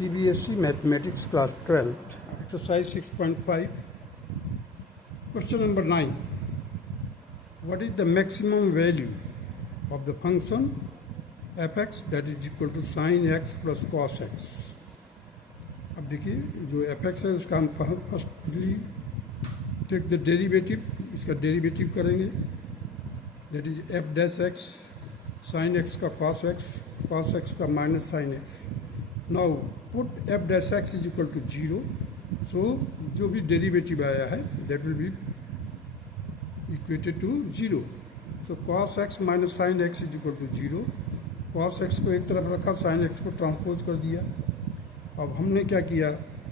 CBSE Mathematics Class 12, Exercise 6.5, Question number 9. What is the maximum value of the function fx that is equal to sin x plus cos x? अब देखिए जो fx है उसका हम firstly take the derivative, इसका derivative करेंगे, that is f dash x sin x का cos x का minus sin x. Now put f dash x is equal to 0. So जो भी डेरिवेटिव आया है that will be equated to 0. So cos x minus sin x is equal to 0. cos x को एक तरफ रखा, sin x को transpose कर दिया. अब हमने क्या किया,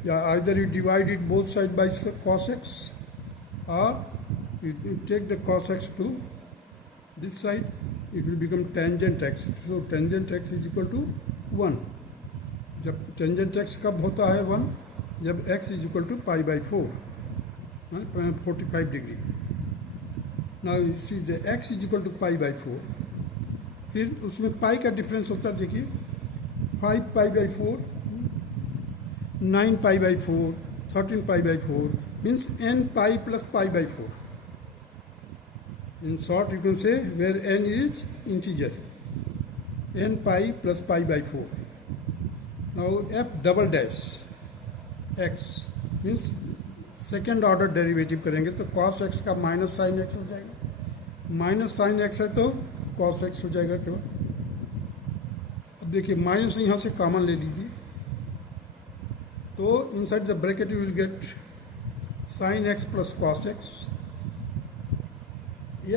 या either you divide it both side by cos x और you take the cos x to this side, it will become tangent x. So tangent x is equal to 1. जब tangent x कब होता है 1? जब x is equal to pi by 4, 45 degree. Now you see the x is equal to pi by 4. फिर उसमें pi का difference होता है, देखिए 5 pi by 4, 9 pi by 4, 13 pi by 4 means n pi plus pi by 4. In short, you can say where n is integer, n pi plus pi by 4. Now f double dash x means second order derivative करेंगे तो cos x का minus sign x हो जाएगा. Minus sign x है तो cos x हो जाएगा केवल. अब देखिए माइनस यहाँ से कॉमन ले लीजिए तो inside the bracket you will gate sign x plus cos x.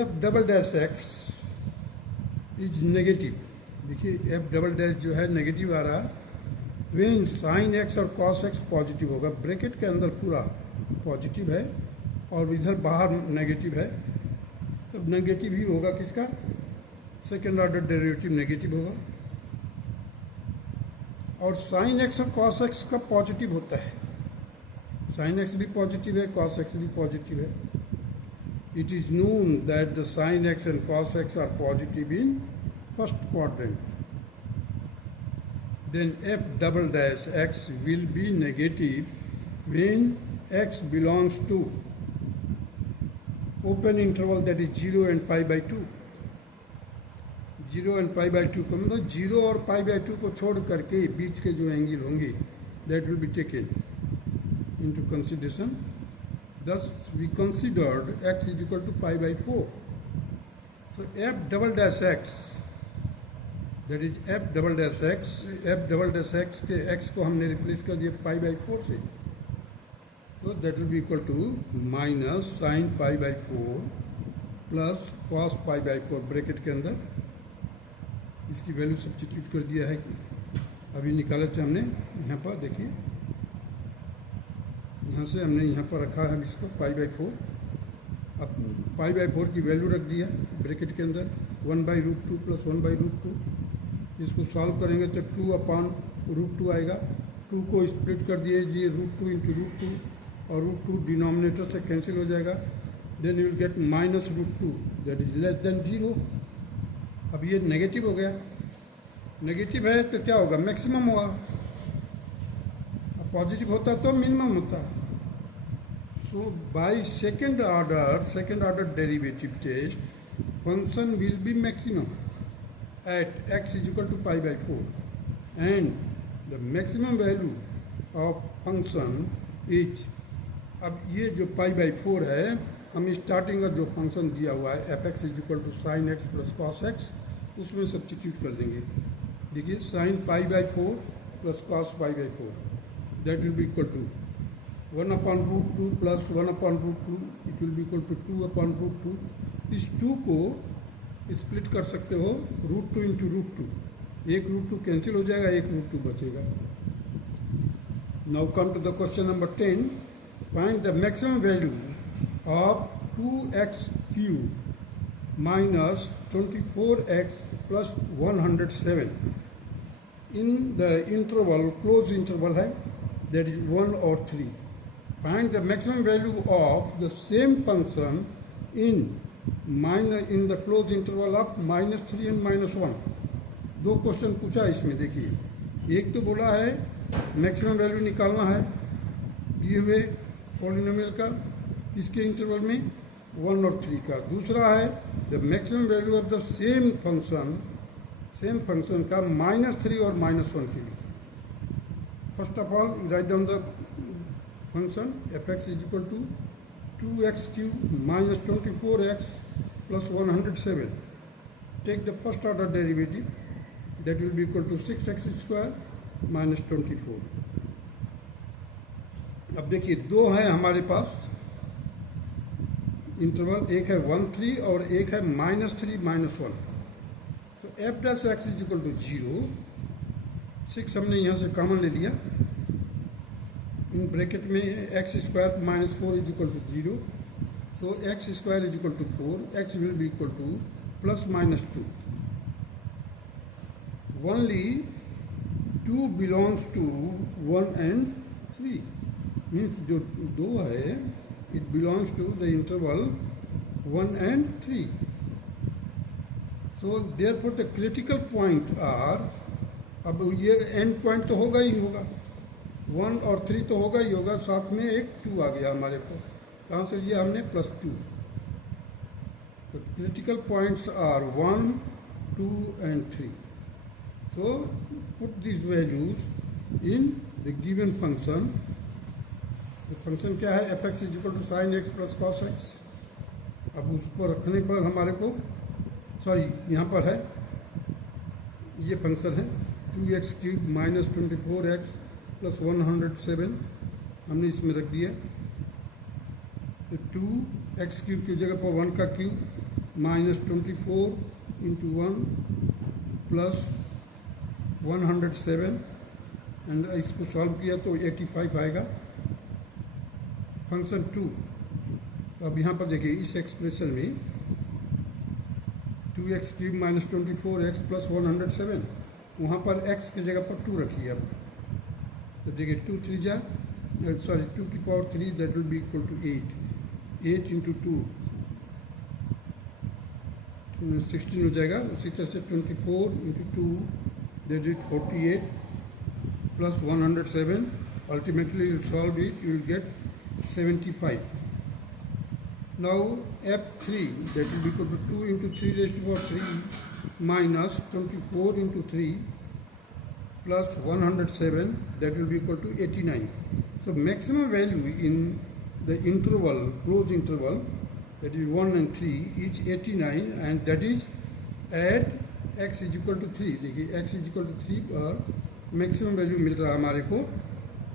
f double dash x is negative. देखिए f डबल डैश जो है नेगेटिव आ रहा है वेन साइन x और cos x पॉजिटिव होगा. ब्रैकेट के अंदर पूरा पॉजिटिव है और इधर बाहर नेगेटिव है, तब नेगेटिव ही होगा किसका, सेकेंड ऑर्डर डेरिवेटिव नेगेटिव होगा. और साइन x और cos x का पॉजिटिव होता है. साइन x भी पॉजिटिव है, cos x भी पॉजिटिव है. It is known that the sin x and cos x are positive in first quadrant. Then f double dash x will be negative when x belongs to open interval that is 0 and pi by 2. 0 and pi by 2 को मतलब 0 और pi by 2 को छोड़ करके बीच के जो angle होंगे that will be taken into consideration. Thus we considered x is equal to pi by 4. So f double dash x, that is f double dash x के x को हमने रिप्लेस कर दिया pi by 4 से. So that will be equal to minus sin pi by 4 plus cos pi by 4. Bracket के अंदर इसकी value substitute कर दिया है. अभी निकाले थे हमने यहाँ पर, देखिए यहाँ से हमने यहाँ पर रखा है इसको पाई बाई 4. अब पाई बाई 4 की वैल्यू रख दिया ब्रैकेट के अंदर 1/√2 प्लस 1/√2. इसको सॉल्व करेंगे तो 2/√2 आएगा. 2 को स्प्लिट कर दिए √2 इंटू √2 और √2 डिनोमिनेटर से कैंसिल हो जाएगा. Then you will get minus √2 that is less than 0. अब ये नेगेटिव हो गया. नेगेटिव है तो क्या होगा, मैक्सिमम होगा. पॉजिटिव होता तो मिनिमम होता. So by second order derivative test, function will be maximum at x is equal to pi by 4, and the maximum value of function is, अब ये जो pi by 4 है, हम स्टार्टिंग का जो फंक्शन दिया हुआ है f x is equal to sine x plus cos x, उसमें सब्स्टिट्यूट कर देंगे. देखिए sine pi by 4 plus cos pi by 4, that will be equal to 1/√2 plus 1/√2, it will be equal to 2/√2. इस 2 को स्प्लिट कर सकते हो √2 इंटू √2. एक √2 कैंसिल हो जाएगा, एक √2 बचेगा. Now come to the question number 10. Find the maximum value of 2x³ minus 24x plus 107 in the interval, closed interval है, that is 1 or 3. Find the maximum value of the same function in the closed interval of -3 and -1. 2 question पूछा इसमें. देखिए एक तो बोला है maximum value निकालना है दिए हुए पॉलिनोमियल का, किसके इंटरवल में, 1 और 3 का। दूसरा है the maximum value of the same function का -3 और -1 के लिए। First of all write down the function f(x) = 2x³ - 24x + 107. Take the first order derivative, that will be equal to 6x² - 24. अब देखिए दो हैं हमारे पास इंटरवल, एक है 1 3 और एक है -3 -1। तो f(x) = 0, 6 हमने यहाँ से कॉमन ले लिया, इन ब्रैकेट में x² - 4 = 0, so x² = 4, x will be equal to +-2. Only 2 belongs to 1 and 3, means जो 2 है it belongs to the interval 1 and 3. So therefore the critical point are, अब ये एंड पॉइंट तो होगा ही होगा, 1 और 3 तो होगा ही होगा, साथ में एक 2 आ गया हमारे पास, कहाँ से लिया हमने, +2. The critical points are 1, 2 and 3. So put these values in the given function. The function क्या है, f(x) = sin x + cos x. अब उसको रखने पर हमारे को, सॉरी यहाँ पर है, ये फंक्शन है 2x³ - 24x + 107, हमने इसमें रख दिया। तो 2x³ की जगह पर 1 का क्यूब -24 × 1 + 107, एंड इसको सॉल्व किया तो 85 आएगा। फंक्शन 2, तो अब यहाँ पर देखिए इस एक्सप्रेशन में 2x³ - 24x + 107, वहाँ पर x की जगह पर 2 रखिए। अब तो देखिए 2 की power 3, that will be equal to 8 × 2 16 हो जाएगा। उसी तरह से 24 × 2, that is 48 + 107, ultimately you solve it, you will gate 75. Now f(3), that will be equal to 2 × 3⁻³ minus 24 × 3 plus 107, that will be equal to 89. So maximum value in the interval, closed interval, that is 1 and 3, is 89, and that is at x = 3. देखिए x = 3 पर maximum value मिल रहा है हमारे को,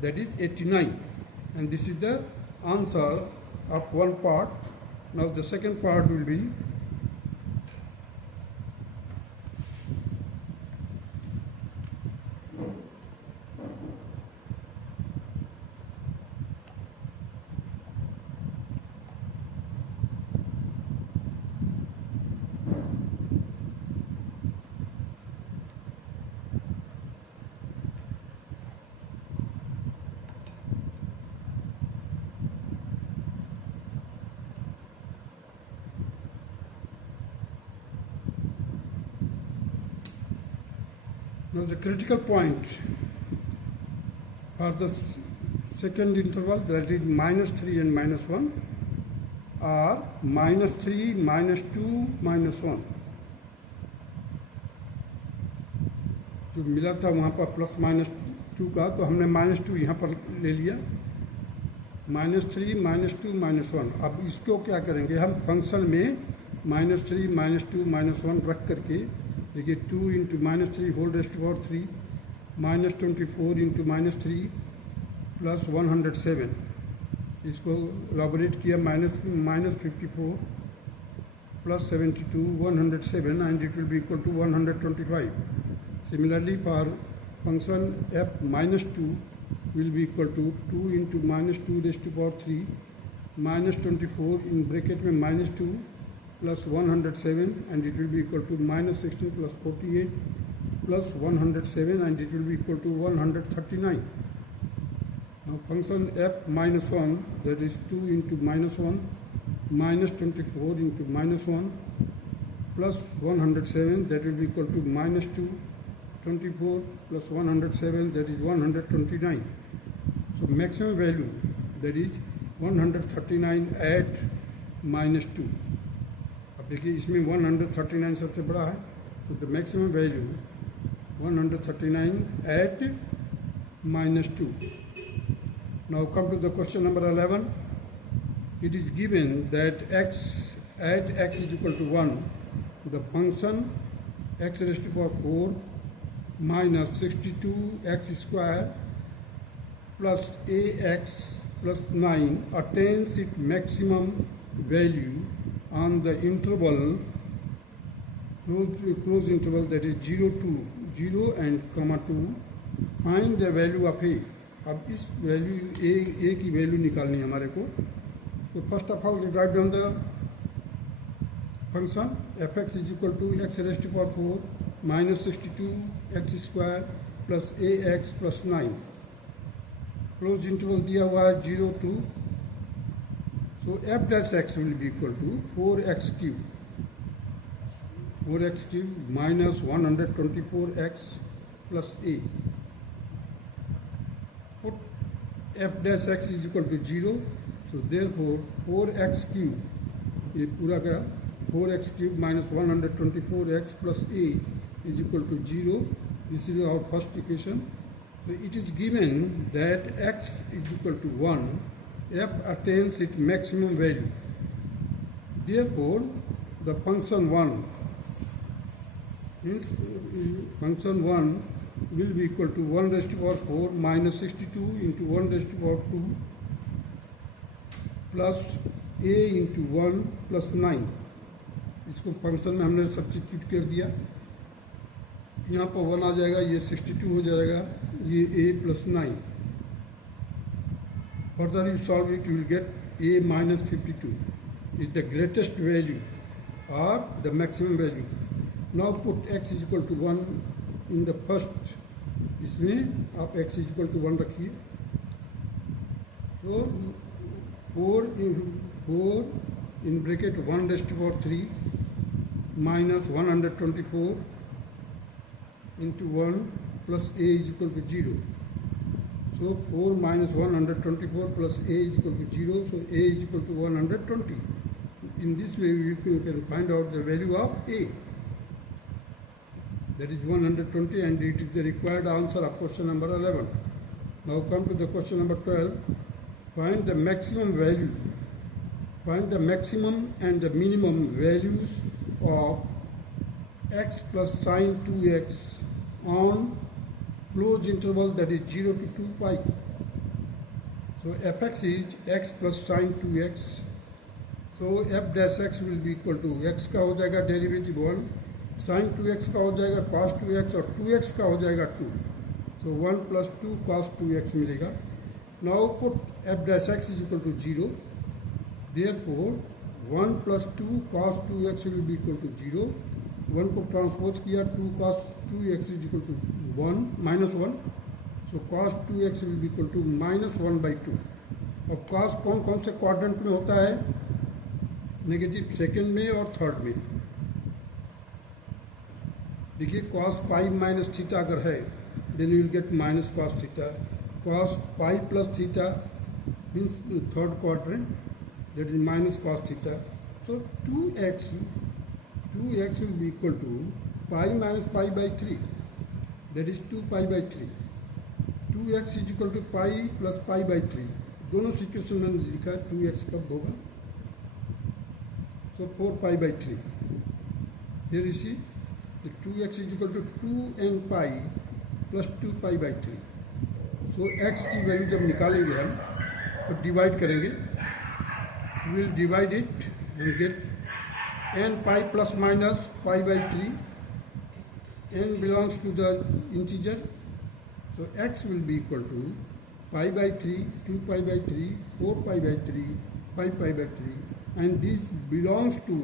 that is 89, and this is the answer of one part. Now the second part will be now the critical point for the second interval, that is -3 and -1, are -3, -2, -1. जो मिला था वहाँ पर +-2 का, तो हमने -2 यहाँ पर ले लिया, -3, -2, -1। अब इसको क्या करेंगे हम, फंक्शन में -3, -2, -1 रख करके, देखिए 2 × -3 whole raised to power 3 -24 × -3 plus 107, इसको एलाबोरेट किया, -54 plus 72 107, and it will be equal to 125. Similarly for function f -2 will be equal to 2 × -2 raised to power 3 -24 in bracket में -2 plus 107, and it will be equal to -16 plus 48 plus 107, and it will be equal to 139. Now function f -1, that is 2 × -1 -24 × -1 plus 107, that will be equal to -2 24 plus 107, that is 129. So maximum value, that is 139 at -2. अब देखिए इसमें 139 सबसे बड़ा है, so the maximum value 139 at -2. Now come to the question number 11. It is given that x at x is equal to 1, the function x raised to power 4 minus 62x square plus ax plus 9 attains its maximum value on the interval, close interval, that is 0 to 0 and comma 2. Find the value of a. अब इस value ए की value निकालनी है हमारे को. तो first of all write down the function f x is equal to x raised to power 4 minus 62 x square plus a x plus 9. Close interval दिया हुआ है 0 to. So f dash x will be equal to 4x cube, 4x cube minus 124x plus a. Put f dash x is equal to 0. So therefore 4x cube, ये पूरा का 4x cube minus 124x plus a is equal to 0. This is our first equation. So it is given that x is equal to 1, f attains its maximum value. Therefore the function 1 is function 1 will be equal to 1 raised to power 4 minus 62 into 1 raised to power 2 plus a into 1 plus 9. इसको function में हमने substitute कर दिया. यहाँ पर 1 आ जाएगा, ये 62 हो जाएगा, ये a plus 9. Further you solve it, you will get a minus 52 is the greatest value or the maximum value. Now put x is equal to 1 in the first. इसमें आप x is equal to 1 रखिए. So 4 in bracket 1 raised to power 3 minus 124 into 1 plus a is equal to 0. So 4 minus 124 plus a is equal to 0. So a is equal to 120. In this way you can find out the value of a. That is 120, and it is the required answer of question number 11. Now come to the question number 12. Find the maximum value. Find the maximum and the minimum values of x plus sine 2x on closed interval, that is 0 to 2 pi. So fx is x plus sine 2x. So f dash x will be equal to x का हो जाएगा derivative 1, sin 2x का हो जाएगा cos 2x और 2x का हो जाएगा 2. So 1 plus 2 cos 2x मिलेगा. Now put f dash x is equal to 0. Therefore 1 plus 2 cos 2x will be equal to 0. 1 को ट्रांसपोज किया, 2 cos 2x is equal to 1 minus 1. So cos 2x will be equal to minus 1 by 2. अब cos कौन कौन से quadrant में होता है? Negative second में और थर्ड में. देखिए cos पाई माइनस थीटा अगर है, then you will get minus cos theta. cos pi plus theta means third quadrant, that is minus cos theta. So 2x will be equal to pi minus pi by 3, that is 2 pi by 3. 2x is equal to pi plus pi by 3. दोनों situation में लिखा है 2x कब होगा. So 4 pi by 3. Here you see the 2x is equal to 2n pi plus 2 pi by 3. So x की value जब निकालेंगे हम तो डिवाइड करेंगे. We will divide it and get n pi plus minus pi by 3. N belongs to the integer. So x will be equal to pi by 3, 2 pi by 3, 4 pi by 3, 5 pi by 3. And this belongs to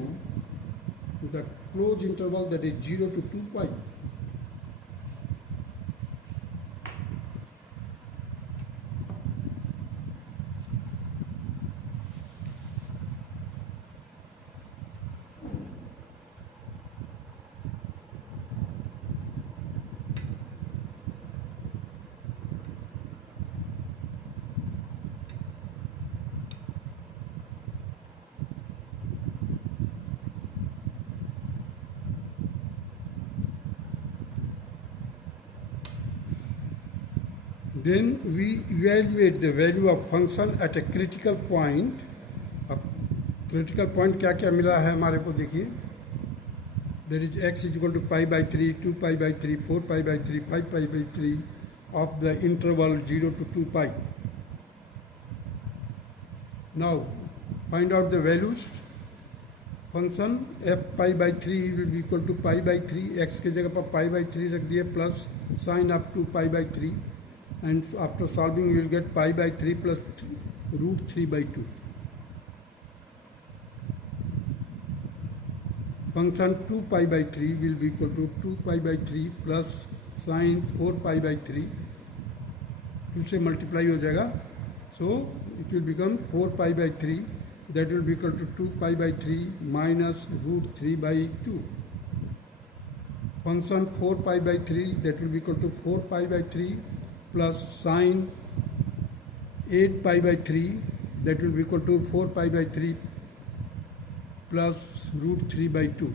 the closed interval, that is 0 to 2 pi. Then we evaluate the value of function at a critical point. अब critical point क्या क्या मिला है हमारे को देखिए. That is x is equal to pi by 3, 2 pi by 3, 4 pi by 3, 5 pi by 3 of the interval 0 to 2 pi. Now find out the values. Function f pi by 3 will be equal to pi by 3. X के जगह पर pi by 3 रख दिए plus sin up to pi by 3. And after solving you will get pi by 3 plus root 3 by 2. Function 2 pi by 3 will be equal to 2 pi by 3 plus sin 4 pi by 3. 2 से multiply हो जाएगा. So it will become 4 pi by 3. That will be equal to 2 pi by 3 minus root 3 by 2. Function 4 pi by 3 that will be equal to 4 pi by 3 plus sine 8 pi by 3 that will be equal to 4 pi by 3 plus root 3 by 2.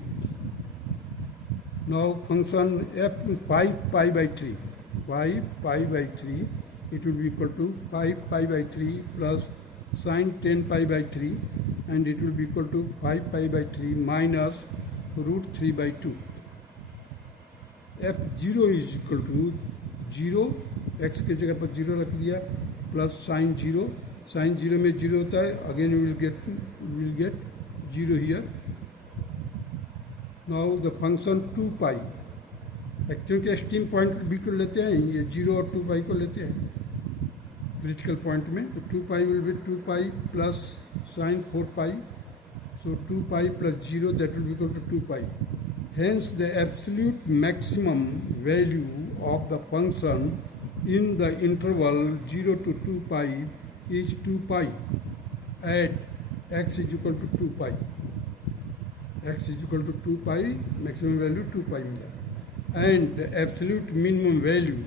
Now function f 5 pi by 3, 5 pi by 3 it will be equal to 5 pi by 3 plus sine 10 pi by 3 and it will be equal to 5 pi by 3 minus root 3 by 2. f0 is equal to 0, x के जगह पर 0 रख दिया plus sign 0 में 0 होता है. Again we will get 0 here. Now the function 2 pi, क्योंकि extreme point भी को लेते हैं, ये 0 और 2 pi को लेते हैं क्रिटिकल पॉइंट में. तो 2 pi will be 2 pi plus sin 4 pi. So 2 pi plus 0 that will be equal to 2 pi. Hence the absolute maximum value of the function in the interval 0 to 2 pi is 2 pi at x is equal to 2 pi. X is equal to 2 pi, maximum value 2 pi मिला. And the absolute minimum value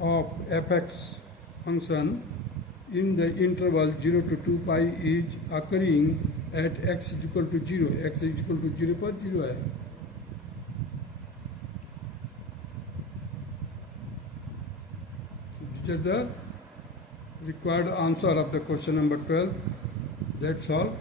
of fx function in the interval 0 to 2 pi is occurring at x is equal to 0. X is equal to 0 पर 0 है. So these are the required answer of the question number 12. That's all.